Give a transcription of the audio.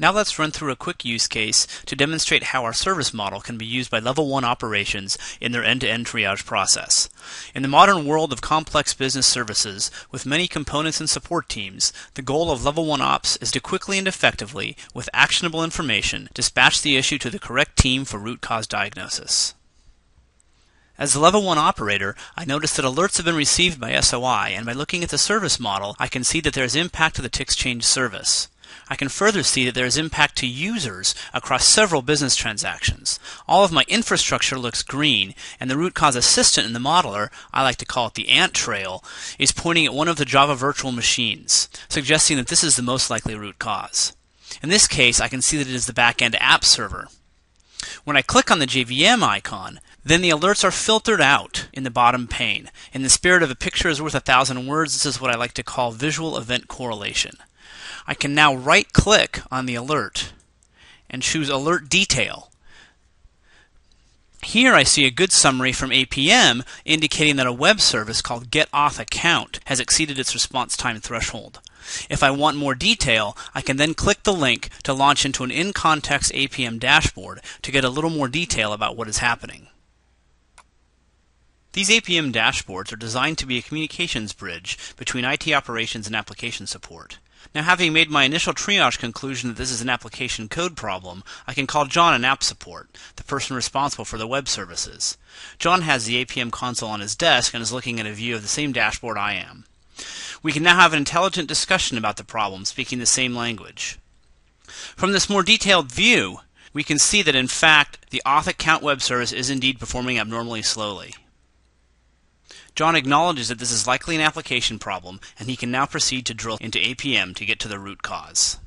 Now let's run through a quick use case to demonstrate how our service model can be used by Level 1 operations in their end-to-end triage process. In the modern world of complex business services, with many components and support teams, the goal of Level 1 Ops is to quickly and effectively, with actionable information, dispatch the issue to the correct team for root cause diagnosis. As the Level 1 operator, I notice that alerts have been received by SOI, and by looking at the service model, I can see that there is impact to the ticks change service. I can further see that there is impact to users across several business transactions. All of my infrastructure looks green, and the root cause assistant in the modeler, I like to call it the ant trail, is pointing at one of the Java virtual machines, suggesting that this is the most likely root cause. In this case, I can see that it is the backend app server. When I click on the JVM icon, then the alerts are filtered out in the bottom pane. In the spirit of a picture is worth 1,000 words, this is what I like to call visual event correlation. I can now right-click on the alert and choose Alert Detail. Here I see a good summary from APM indicating that a web service called getAuthAccount has exceeded its response time threshold. If I want more detail, I can then click the link to launch into an in-context APM dashboard to get a little more detail about what is happening. These APM dashboards are designed to be a communications bridge between IT operations and application support. Now, having made my initial triage conclusion that this is an application code problem, I can call John in app support, the person responsible for the web services. John has the APM console on his desk and is looking at a view of the same dashboard I am. We can now have an intelligent discussion about the problem, speaking the same language. From this more detailed view, we can see that in fact the auth account web service is indeed performing abnormally slowly. John acknowledges that this is likely an application problem, and he can now proceed to drill into APM to get to the root cause.